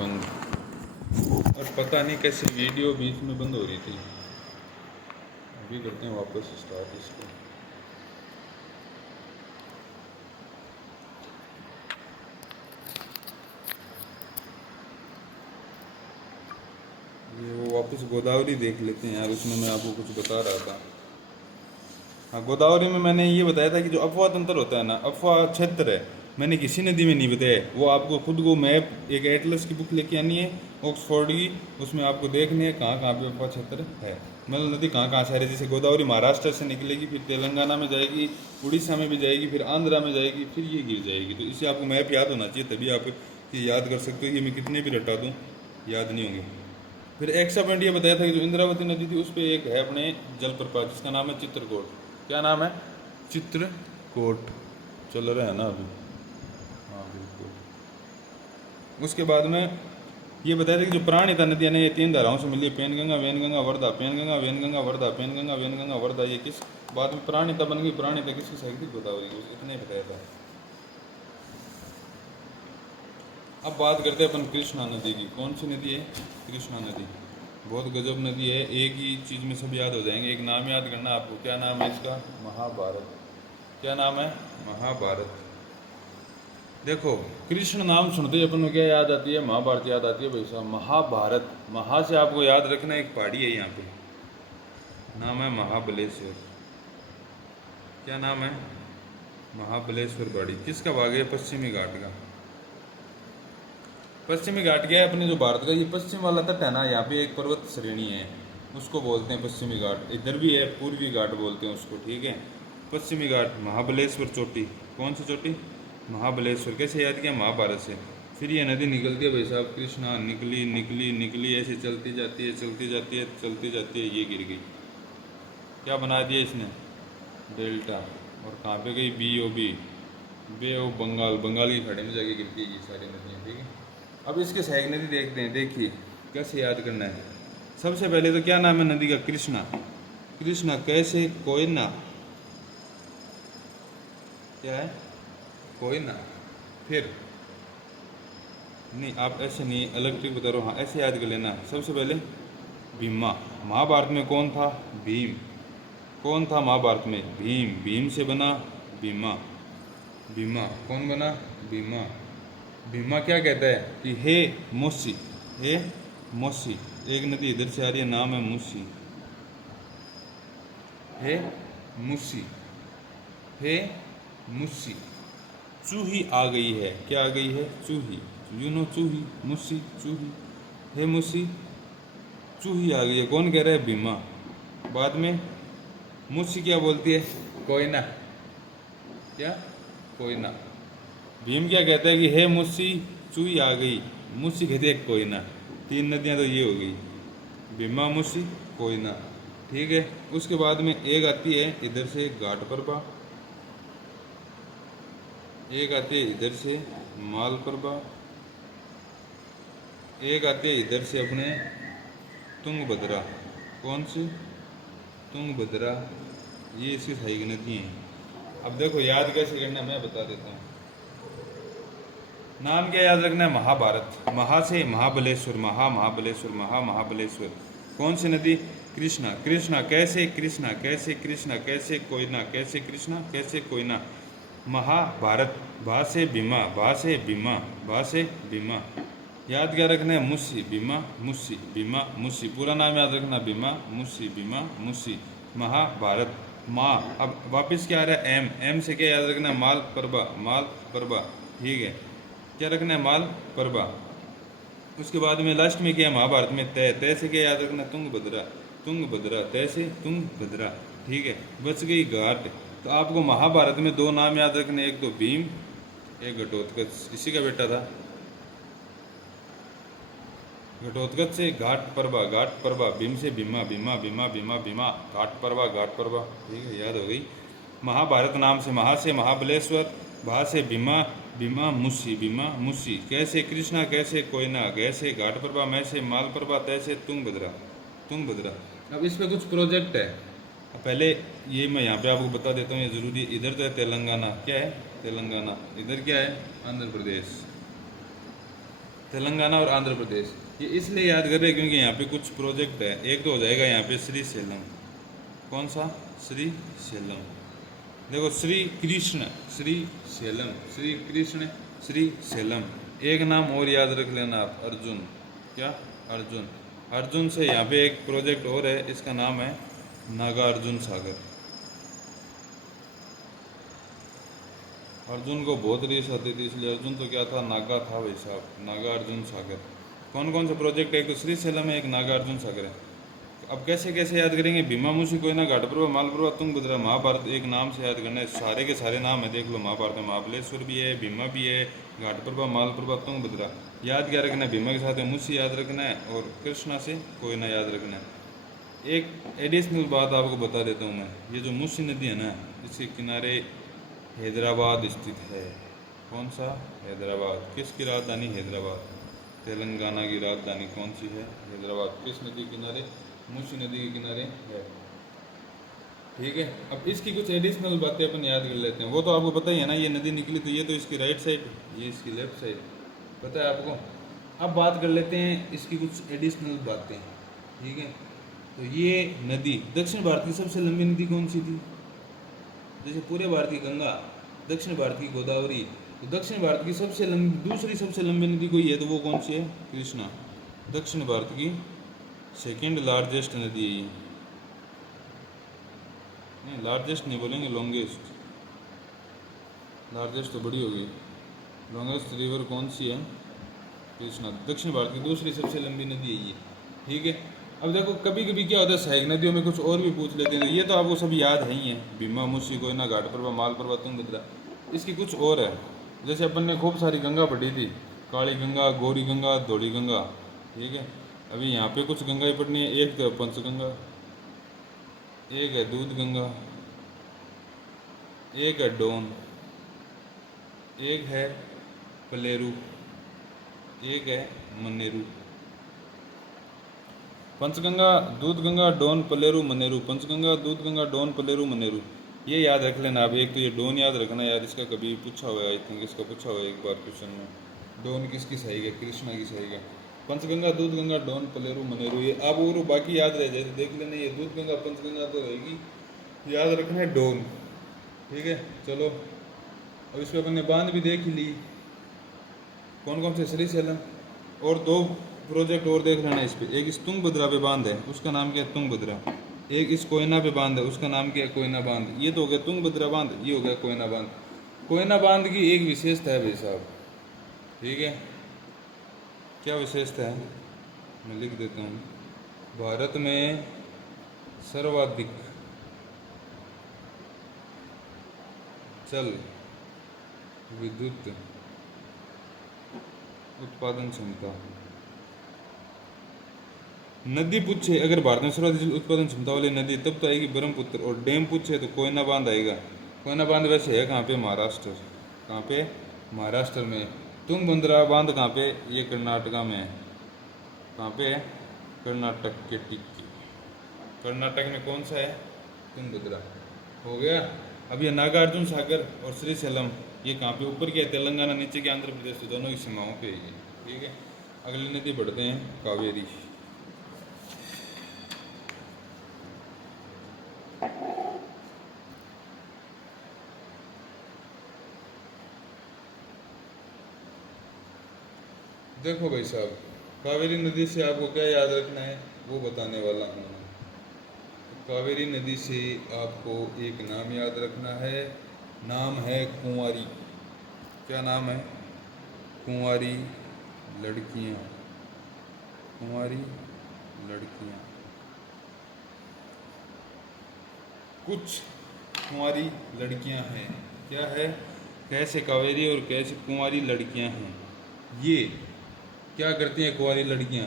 बंद। और पता नहीं कैसे वीडियो बीच में बंद हो रही थी। अभी करते हैं वापस स्टार्ट इसको। ये वो वापस गोदावरी देख लेते हैं यार, उसमें मैं आपको कुछ बता रहा था। हाँ, गोदावरी में मैंने ये बताया था कि जो अफवाह तंत्र होता है ना, अफवाह क्षेत्र है, मैंने किसी नदी में नहीं बताया। वो आपको खुद को मैप, एक एटलस की बुक लेके आनी है ऑक्सफोर्ड की, उसमें आपको देखनी है कहाँ कहाँ पे अफवाह क्षेत्र है, मतलब नदी कहाँ कहाँ से आ रही है। जैसे गोदावरी महाराष्ट्र से निकलेगी, फिर तेलंगाना में जाएगी, उड़ीसा में भी जाएगी, फिर आंध्रा में जाएगी, फिर ये गिर जाएगी। तो इससे आपको मैप याद होना चाहिए, तभी आप ये याद कर सकते हो। ये मैं कितने भी रटा दूँ याद नहीं होंगे। फिर एक्स्ट्रा पॉइंट ये बताया था कि जो इंद्रावती नदी थी उस पर एक है अपने जलप्रपात, जिसका नाम है चित्रकूट। क्या नाम है? चित्रकूट। चल रहे हैं ना अभी? हाँ बिल्कुल। उसके बाद में ये बताया था कि जो प्राणहिता नदियाँ ने ये 3 धाराओं से मिली है, पेनगंगा, वैनगंगा, वर्धा। पेनगंगा, वैनगंगा, वर्धा, पेनगंगा, वैनगंगा, वर्धा। ये किस बाद में प्राणहिता बन गई? प्राणहिता किसकी सहायक थी? गोदावरी की। इतना ही बताया था। अब बात करते हैं अपन कृष्णा नदी की। कौन सी नदी है? कृष्णा नदी। बहुत गजब नदी है, एक ही चीज़ में सब याद हो जाएंगे। एक नाम याद करना आपको, क्या नाम है इसका? महाभारत। क्या नाम है? महाभारत। देखो, कृष्ण नाम सुनते ही अपन को क्या याद आती है? महाभारत याद आती है भाई साहब। महाभारत, महा से आपको याद रखना एक पहाड़ी है यहाँ पे, नाम है महाबलेश्वर। क्या नाम है? महाबलेश्वर पहाड़ी। किसका भाग है? पश्चिमी घाट का। पश्चिमी घाट क्या है अपने जो भारत का? ये पश्चिम वाला तट है ना, यहाँ पे एक पर्वत श्रेणी है, उसको बोलते हैं पश्चिमी घाट। इधर भी है पूर्वी घाट बोलते हैं उसको, ठीक है। पश्चिमी घाट, महाबलेश्वर चोटी। कौन सी चोटी? महाबलेश्वर। कैसे याद किया? महाभारत से। फिर ये नदी निकलती है भाई साहब, कृष्णा। निकली निकली निकली, ऐसे चलती जाती है, चलती जाती है, चलती जाती है, ये गिर गई। क्या बना दिया इसने? डेल्टा। और कहाँ पे गई? BOB, bay of Bengal. Bengal की खाड़ी में जाके गिरती है ये सारी नदियाँ, ठीक है। अब इसके सहायक नदी देखते हैं। देखिए कैसे याद करना है। सबसे पहले तो क्या नाम है नदी का? कृष्णा। कृष्णा। कैसे? कोयना। क्या है? कोयना। फिर नहीं, आप ऐसे नहीं, अलग ट्रिक बता रहा हूँ। हाँ, ऐसे याद कर लेना। सबसे पहले भीमा। महाभारत में कौन था? भीम। कौन था महाभारत में? भीम। भीम से बना भीमा। भीमा। कौन बना? भीमा। भीमा क्या कहता है कि हे मोसी, हे मोसी। एक नदी इधर से आ रही है, नाम है मूसी। हे मूसी, हे मूसी। चूही आ गई है। क्या आ गई है? चूही। यू नो चूही, मूसी, चूही। हे मूसी, चूही आ गई है। कौन कह रहा है? भीमा। बाद में मूसी क्या बोलती है? कोयना। क्या? कोयना। भीम क्या कहता है कि हे मूसी, चूही आ गई। मूसी कहती है कोयना। 3 नदियां तो ये हो गई, भीमा, मूसी, कोयना, ठीक है। उसके बाद में एक आती है इधर से घाटप्रभा, एक आती है इधर से मालप्रभा, एक आती है इधर से अपने तुंगभद्रा। कौन सी? तुंगभद्रा। ये इसकी सहायक नदी हैं। अब देखो याद कैसे करना है मैं बता देता हूँ। नाम क्या याद रखना है? महाभारत। महा से महाबलेश्वर, महाबलेश्वर, महाबलेश्वर। कौन सी नदी? कृष्णा। कृष्णा। कैसे? कृष्णा। कैसे? कृष्णा। कैसे? कोयना। कैसे? कृष्णा। कैसे? कोयना। महाभारत। भा से भीमा, भा से भीमा, भा से भीमा। याद क्या रखना है? मुसी, भीमा, मुसी, भीमा, मुसी। पूरा नाम याद रखना, भीमा, मुसी, भीमा, मुसी। महाभारत। माँ। अब वापस क्या आ रहा है? एम। एम से क्या याद रखना है? माल प्रभा, माल प्रभा, ठीक है। क्या रखना है? माल प्रभा। उसके बाद में लास्ट में क्या है महाभारत में? तय। तय से क्या याद रखना? तुंगभद्रा, तुंगभद्रा। तय से तुंगभद्रा, ठीक है। बच गई घाट। तो आपको महाभारत में 2 नाम याद रखने, एक तो भीम, एक घटोत्कच। इसी का बेटा था। घटोत्कच से घाट प्रभा, घाट प्रभा। भीम से भीमा, भीमा, भीमा, भीमा, भीमा, घाट प्रभा, घाट प्रभा, ठीक है, याद हो गई। महाभारत नाम से, महा से महाबलेश्वर, भा से भीमा, भीमा, मुसी, भीमा, मुसी। कैसे? कृष्णा। कैसे? कोयना। कैसे? घाट प्रभा। मैं से मालप्रभा। तैसे तुंगभद्रा, तुंगभद्रा। अब इस पे कुछ प्रोजेक्ट है। पहले ये मैं यहाँ पे आपको बता देता हूँ, ये जरूरी। इधर तो है तेलंगाना। क्या है? तेलंगाना। इधर क्या है? आंध्र प्रदेश। तेलंगाना और आंध्र प्रदेश। ये इसलिए याद कर रहे हैं क्योंकि यहाँ पे कुछ प्रोजेक्ट है। एक तो हो जाएगा यहाँ पे श्री सेलम, कौन सा? श्री सेलम। देखो श्री कृष्ण, श्री सेलम, श्री कृष्ण, श्री सेलम। एक नाम और याद रख लेना आप, अर्जुन। क्या? अर्जुन। अर्जुन से यहाँ पे एक प्रोजेक्ट और है, इसका नाम है नागार्जुन सागर। अर्जुन को बहुत रेस आती थी, इसलिए अर्जुन तो क्या था, नागा था भाई साहब, नागार्जुन सागर। कौन कौन सा प्रोजेक्ट है? एक तो श्री सेलम है, एक नागार्जुन सागर है। अब कैसे कैसे याद करेंगे? भीमा मुंशी, कोयना, घाटप्रभा, मालप्रभा, तुंगभद्रा, महाभारत। एक नाम से याद करना है, सारे के सारे नाम है, देख लो। महाभारत में महाबलेश्वर भी है, भीमा भी है, घाटप्रभा, मालप्रभा, तुंगभद्रा। याद क्या रखना है? भीमा के साथ में मुंशी याद रखना है, और कृष्णा से कोयना याद रखना है। एक एडिशनल बात आपको बता देता हूँ मैं, ये जो मुंशी नदी है ना, इसके किनारे हैदराबाद स्थित है। कौन सा? हैदराबाद। किसकी राजधानी? हैदराबाद। तेलंगाना की राजधानी कौन सी है? हैदराबाद। किस नदी के किनारे? मूसी नदी के किनारे है। ठीक है। अब इसकी कुछ एडिशनल बातें अपन याद कर लेते हैं। वो तो आपको पता ही है ना, ये नदी निकली तो ये तो इसकी राइट साइड, ये इसकी लेफ्ट साइड, पता है आपको। अब बात कर लेते हैं इसकी कुछ एडिशनल बातें। ठीक है। तो ये नदी, दक्षिण भारत की सबसे लंबी नदी कौन सी थी? जैसे पूरे भारत की गंगा, दक्षिण भारत की गोदावरी, तो दक्षिण भारत की सबसे लंबी, दूसरी सबसे लंबी नदी कोई है तो वो कौन सी है? कृष्णा। दक्षिण भारत की सेकेंड लार्जेस्ट नदी है ये। नहीं, लार्जेस्ट नहीं बोलेंगे, लॉन्गेस्ट। लार्जेस्ट तो बड़ी होगी। लॉन्गेस्ट रिवर कौन सी है? कृष्णा। दक्षिण भारत की दूसरी सबसे लंबी नदी है ये। ठीक है। अब देखो कभी कभी क्या होता है, सहायक नदियों में कुछ और भी पूछ लेते हैं। ये तो आपको सब याद है ही है, भीमा, मुंशी, कोयना, घाटप्रभा, मालप्रभा, तुंगभद्रा। इसकी कुछ और है, जैसे अपन ने खूब सारी गंगा पढ़ी थी, काली गंगा, गौरी गंगा, धौली गंगा। ठीक है। अभी यहाँ पे कुछ गंगाएं पढ़नी है। एक तो पंचगंगा, एक है दूध गंगा, एक है डोन, एक है पलेरू, एक है मनेरू। पंचगंगा, दूध गंगा, डोन, पलेरू, मनेरू। पंचगंगा, दूध गंगा, डोन, पलेरू, मनेरू। ये याद रख लेना आप। एक तो ये डोन याद रखना यार, इसका कभी पूछा हुआ है, आई थिंक इसका पूछा हुआ है एक बार क्वेश्चन में। डोन किसकी सही है? कृष्णा की सही है। पंचगंगा, दूध गंगा, डोन, पलेरू, मनेरू, ये आप और बाकी याद रह जाए तो देख लेना। ये दूध गंगा, पंचगंगा तो रहेगी, याद रखना है डोन। ठीक है। चलो, अब इस पर अपन ने बांध भी देख ही ली, कौन कौन से? श्री सेलम। और दो प्रोजेक्ट और देख लेना इस पे। एक इस तुंगभद्रा पे बांध है, उसका नाम क्या है? तुंगभद्रा। एक इस कोयना पे बांध है, उसका नाम क्या है? कोयना बांध। ये तो हो गया तुंगभद्रा बांध, ये हो गया कोयना बांध। कोयना बांध की एक विशेषता है भाई साहब। ठीक है। क्या विशेषता है? मैं लिख देता हूँ। भारत में सर्वाधिक जल विद्युत उत्पादन क्षमता। नदी पूछे अगर भारत में सर्वाधिक उत्पादन क्षमता वाली नदी, तब तो आएगी ब्रह्मपुत्र। और डैम पूछे तो कोयना बांध आएगा। कोयना बांध वैसे है कहाँ पे? महाराष्ट्र। कहाँ पे? महाराष्ट्र में। तुंगभद्रा बांध कहाँ पे? ये कर्नाटका में है। कहाँ पे है? कर्नाटक के टिक्की। कर्नाटक में कौन सा है? तुंगभद्रा। हो गया। अब ये नागार्जुन सागर और श्री सेलम, ये कहाँ पे? ऊपर क्या है? तेलंगाना, नीचे के आंध्र प्रदेश, दोनों की सीमाओं पे है ये। ठीक है। अगली नदी बढ़ते हैं, कावेरी। देखो भाई साहब, कावेरी नदी से आपको क्या याद रखना है वो बताने वाला हूँ। कावेरी नदी से आपको एक नाम याद रखना है, नाम है कुंवारी। क्या नाम है? कुंवारी लड़कियाँ। कुंवारी लड़कियाँ। कुछ कुंवारी लड़कियां हैं। क्या है? कैसे कावेरी और कैसे कुंवारी लड़कियां हैं। ये क्या करती हैं कुंवारी लड़कियां?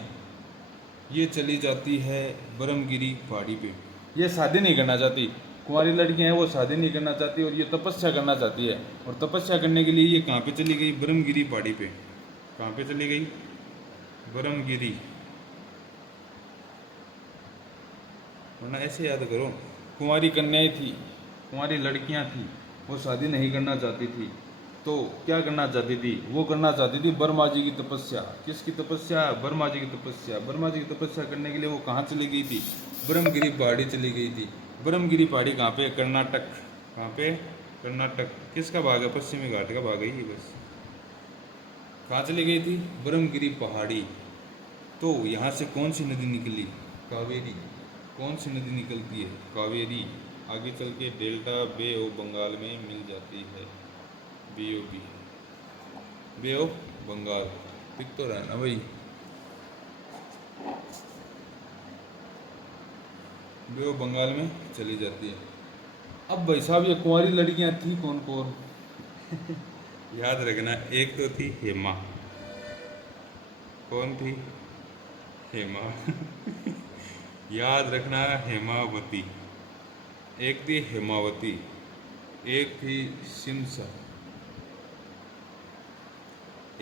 ये चली जाती है ब्रह्मगिरी पहाड़ी पे। ये शादी नहीं करना चाहती, कुंवारी लड़कियां हैं वो शादी नहीं करना चाहती, और ये तपस्या करना चाहती है। और तपस्या करने के लिए ये कहाँ पे चली गई? ब्रह्मगिरी पहाड़ी पे। कहाँ पे चली गई? ब्रह्मगिरी। वरना ऐसे याद करो, कुंवारी कन्याएं थी, कुंवारी लड़कियां थी, वो शादी नहीं करना चाहती थी, तो क्या करना चाहती थी? वो करना चाहती थी ब्रह्मा जी की तपस्या। किसकी तपस्या? ब्रह्मा जी की तपस्या। ब्रह्मा जी की तपस्या करने के लिए वो कहाँ चली गई थी? ब्रह्मगिरी पहाड़ी चली गई थी। ब्रह्मगिरी पहाड़ी कहाँ पे? कर्नाटक। कहाँ पे? कर्नाटक। किसका भाग है? पश्चिमी घाट का भाग है ही बस। कहाँ चली गई थी? ब्रह्मगिरी पहाड़ी। तो यहाँ से कौन सी नदी निकली? कावेरी। कौन सी नदी निकलती है? कावेरी। आगे चल के डेल्टा बे ऑफ बंगाल में मिल जाती है। BOB, bay of Bengal. दिख तो रहा है ना भाई? बे ऑफ बंगाल में चली जाती है। अब भाई साहब ये कुंवारी लड़कियां थी कौन कौन? याद रखना, एक तो थी हेमा। कौन थी? हेमा। याद रखना, हेमावती। एक थी हेमावती, एक थी सिमसा,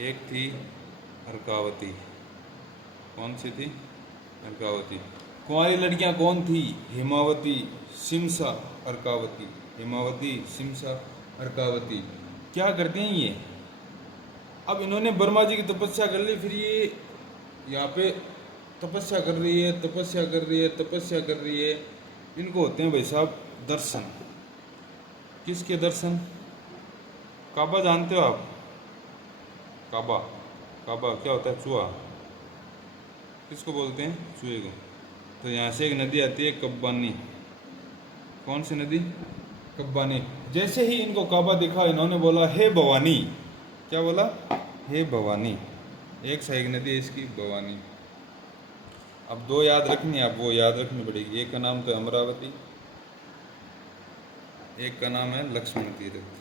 एक थी अर्कावती। कौन सी थी? अर्कावती। कुंवारी लड़कियां कौन थी? हेमावती, सिमसा, अर्कावती। हेमावती, सिमसा, अर्कावती। क्या करते हैं ये? अब इन्होंने ब्रह्मा जी की तपस्या कर ली, फिर ये यहाँ पे तपस्या कर रही है, तपस्या कर रही है, तपस्या कर रही है। इनको होते हैं भाई साहब दर्शन। किसके दर्शन? काबा जानते हो आप? काबा। काबा क्या होता है? चूहा। किसको बोलते हैं? चूहे को। तो यहाँ से एक नदी आती है कब्बानी। कौन सी नदी? कब्बानी। जैसे ही इनको काबा दिखा, इन्होंने बोला हे भवानी। क्या बोला? हे भवानी। एक से एक नदी है इसकी, भवानी। अब दो याद रखनी है, अब वो याद रखनी पड़ेगी। एक का नाम तो अमरावती, एक का नाम है लक्ष्मण तीर्थ।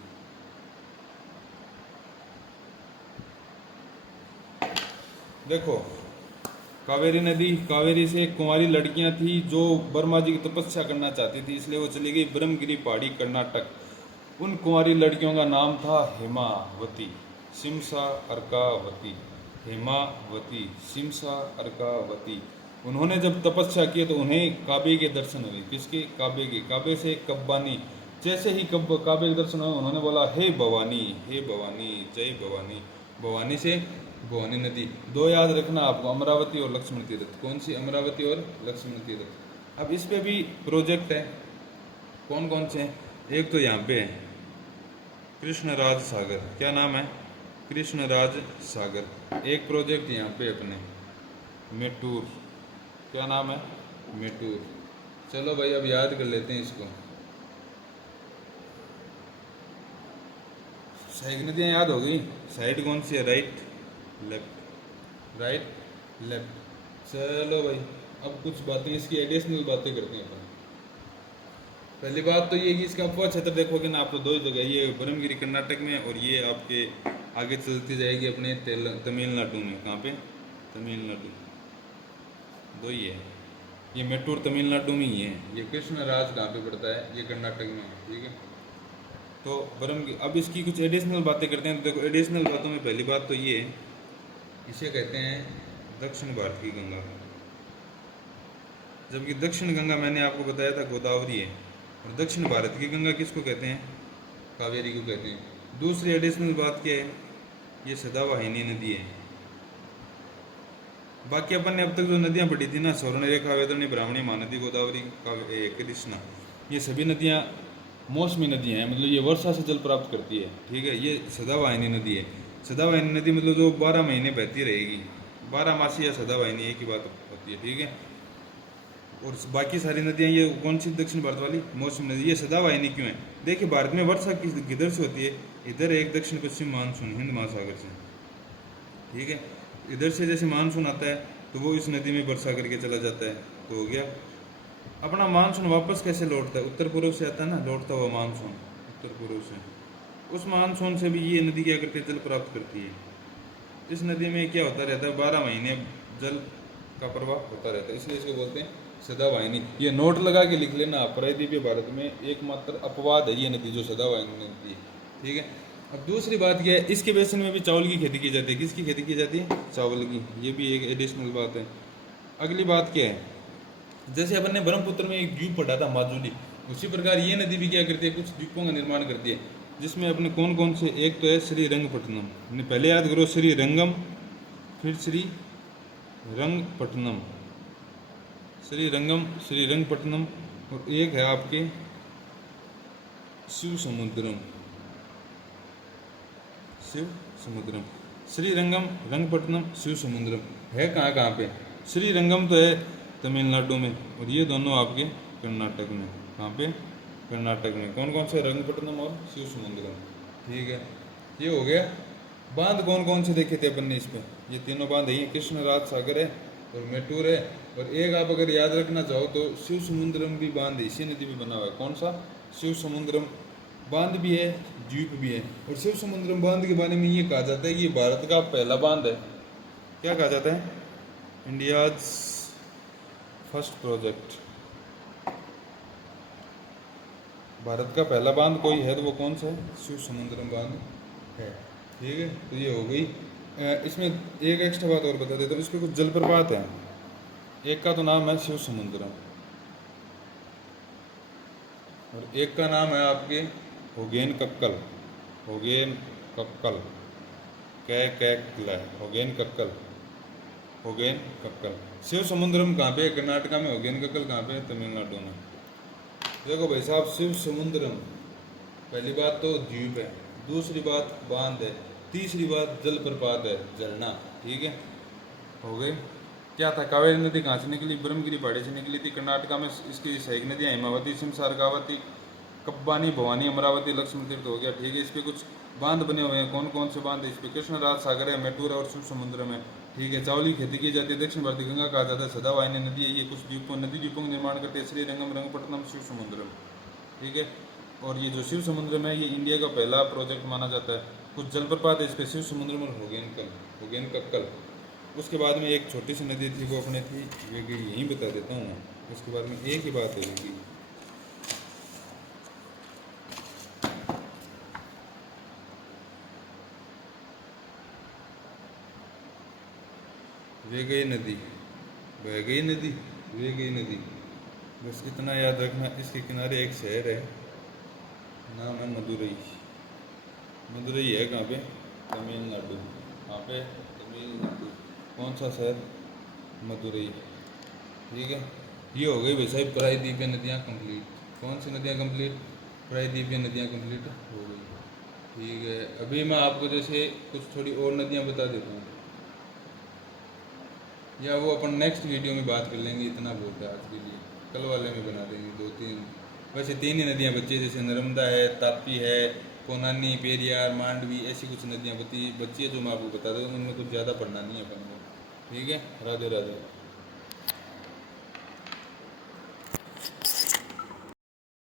देखो, कावेरी नदी, कावेरी से कुंवारी लड़कियां थी जो ब्रह्मा जी की तपस्या करना चाहती थी, इसलिए वो चली गई ब्रह्मगिरी पहाड़ी कर्नाटक। उन कुंवारी लड़कियों का नाम था हेमावती, सिमसा, अर्कावती। हेमावती, सिमसा, अर्कावती। उन्होंने जब तपस्या की तो उन्हें काबे के दर्शन हुए। किसके? काबे के। काबे से कब्बानी। जैसे ही काबे के दर्शन हुए, उन्होंने बोला हे भवानी, हे भवानी, जय भवानी। भवानी से भवानी नदी। दो याद रखना आपको, अमरावती और लक्ष्मण तीर्थ। कौन सी? अमरावती और लक्ष्मण तीर्थ। अब इस पे भी प्रोजेक्ट है। कौन कौन से हैं? एक तो यहाँ पे है कृष्णराज सागर। क्या नाम है? कृष्णराज सागर। एक प्रोजेक्ट यहाँ पे अपने मेटूर। क्या नाम है? मेटूर। चलो भाई अब याद कर लेते हैं इसको। सही नदियाँ याद हो गई। साइड कौन सी है? Right, left, right, left. चलो भाई अब कुछ बातें इसकी एडिशनल बातें करते हैं अपन। पहली बात तो ये कि इसका अफवाह क्षेत्र देखोगे ना आप, तो दो जगह, ये ब्रह्मगिरी कर्नाटक में, और ये आपके आगे चलती जाएगी अपने तमिलनाडु में। कहाँ पे? तमिलनाडु। दो ही है। ये मेट्टूर तमिलनाडु में ही है। ये कृष्णराज कहाँ पे पड़ता है? ये कर्नाटक में है। ठीक है। तो अब इसकी कुछ एडिशनल बातें करते हैं। तो देखो, एडिशनल बातों में पहली बात तो ये है, इसे कहते हैं दक्षिण भारत की गंगा। जबकि दक्षिण गंगा मैंने आपको बताया था गोदावरी है, और दक्षिण भारत की गंगा किसको कहते हैं? कावेरी को कहते हैं। दूसरी एडिशनल बात क्या है? ये सदावाहिनी नदी है। बाकी अपन ने अब तक जो नदियाँ पढ़ी थी ना, स्वर्ण रेखा, वैतरणी, ब्राह्मणी, महानदी, गोदावरी, कृष्णा, ये सभी नदियाँ मौसमी नदियाँ हैं। मतलब ये वर्षा से जल प्राप्त करती है। ठीक है। ये सदावाहिनी नदी है। सदावाहिनी नदी मतलब जो 12 महीने बहती रहेगी। 12 मासी या सदावाहिनी एक ही बात होती है। ठीक है। और बाकी सारी नदियाँ, ये कौन सी? दक्षिण भारत वाली मौसमी नदी। ये सदावाहिनी क्यों है? देखिए, भारत में वर्षा किधर से होती है? इधर एक दक्षिण पश्चिम मानसून हिंद महासागर से। ठीक है। इधर से जैसे मानसून आता है तो वो इस नदी में वर्षा करके चला जाता है, तो हो गया। अपना मानसून वापस कैसे लौटता है? उत्तर पूर्व से आता है ना, लौटता हुआ मानसून उत्तर पूर्व से। उस मानसून से भी ये नदी क्या करती है? जल प्राप्त करती है। इस नदी में क्या होता रहता है? 12 महीने जल का प्रवाह होता रहता है, इसलिए इसको बोलते हैं सदावाहिनी। ये नोट लगा के लिख लेना, प्रायद्वीपीय भारत में एकमात्र अपवाद है ये नदी जो सदावाहिनी नदी है। ठीक है। अब दूसरी बात यह है, इसके बेसिन में भी चावल की खेती की जाती है। किसकी खेती की जाती है? चावल की। ये भी एक एडिशनल बात है। अगली बात क्या है? जैसे अपन ने ब्रह्मपुत्र में एक द्वीप पढ़ा था, माजुली, उसी प्रकार ये नदी भी क्या करती है? कुछ द्वीपों का निर्माण करती है। जिसमें अपने कौन कौन से, एक तो है श्रीरंगपट्टनम, हमने पहले याद करो, श्रीरंगम, फिर श्री रंगपट्टनम, श्रीरंगम, श्रीरंगपट्टनम, और एक है आपके शिव समुद्रम, शिव समुद्रम। श्रीरंगम, रंगपट्टनम, शिव समुद्रम है कहाँ कहाँ पे? श्रीरंगम तो है तमिलनाडु में, और ये दोनों आपके कर्नाटक में। कहाँ पे? कर्नाटक में। कौन कौन से? रंगपट्टनम और शिव समुद्रम। ठीक है, ये हो गया। बांध कौन कौन से देखे थे अपन ने इसमें? ये तीनों बांध है, कृष्ण राज सागर है और मेटूर है, और एक आप अगर याद रखना चाहो तो शिव समुद्रम भी बांध है, इसी नदी में बना हुआ है। कौन सा? शिव समुद्रम बांध भी है, द्वीप भी है। और शिव समुद्रम बांध के बारे में ये कहा जाता है कि ये भारत का पहला बांध है। क्या कहा जाता है? India's first project. भारत का पहला बांध कोई है तो वो कौन सा है? शिव समुद्रम बांध है। ठीक है, तो ये हो गई। इसमें एक एक्स्ट्रा बात और बता देता हूँ, इसमें कुछ जलप्रपात है। एक का तो नाम है शिव समुद्रम, और एक का नाम है आपके Hogenakkal, Hogenakkal, Hogenakkal, Hogenakkal. Shivasamudram कहाँ पे है? कर्नाटका में। होगेन कक्कल कहाँ पे है? तमिलनाडु में। देखो भाई साहब, शिव समुद्रम, पहली बात तो द्वीप है, दूसरी बात बांध है, तीसरी बात जलप्रपात है, झरना। ठीक है, हो गई। क्या था? कावेरी नदी कहाँ से निकली? ब्रह्मगिरी पहाड़ी से निकली थी। कर्नाटका में इसकी सहायक नदियाँ हिमावती, सिमसार, गावती, कब्बानी, भवानी, अमरावती, लक्ष्मण तीर्थ हो गया। ठीक है, इस पे कुछ बांध बने हुए हैं। कौन कौन से बांध है? इस पे कृष्ण राज सागर है, मेटूर और शिव समुद्र में। ठीक है, चावल की खेती की जाती है। दक्षिण भारतीय गंगा कहा जाता है, सदावाहिनी नदी है। ये कुछ द्वीपों, नदी द्वीपों का निर्माण करते हैं, श्रीरंगम, रंगपट्टनम, शिव समुद्रम। ठीक है, और ये जो शिव समुद्रम है, ये इंडिया का पहला प्रोजेक्ट माना जाता है। कुछ जलप्रपात है इस पे, शिव समुद्रम और होगेन कक्कल। उसके बाद में एक छोटी सी नदी थी, वो अपने थी, वे यहीं बता देता हूँ। उसके बाद में एक ही बात है, वे गई नदी, बह गई नदी, वे गई नदी, बस इतना याद रखना। इसके किनारे एक शहर है, नाम है मदुरई। मदुरई है कहाँ पे? तमिलनाडु। कहाँ पे? तमिलनाडु। कौन सा शहर? मदुरई। ठीक है, ये हो गई भाई साहब प्रायद्वीपीय नदियाँ कंप्लीट। कौन सी नदियाँ कंप्लीट? प्रायद्वीपीय नदियाँ कंप्लीट हो गई। ठीक है, अभी मैं आपको जैसे कुछ थोड़ी और नदियाँ बता देता हूँ, या वो अपन नेक्स्ट वीडियो में बात कर लेंगे। इतना बहुत है आज के लिए, कल वाले में बना देंगे। 2-3, वैसे 3 ही नदियाँ बची है, जैसे नर्मदा है, तापी है, कोनानी, पेरियार, मांडवी, ऐसी कुछ नदियाँ बची है जो मैं आपको बता दूँ। उनमें कुछ ज़्यादा पढ़ना नहीं है अपन को। ठीक है, राधे राधे।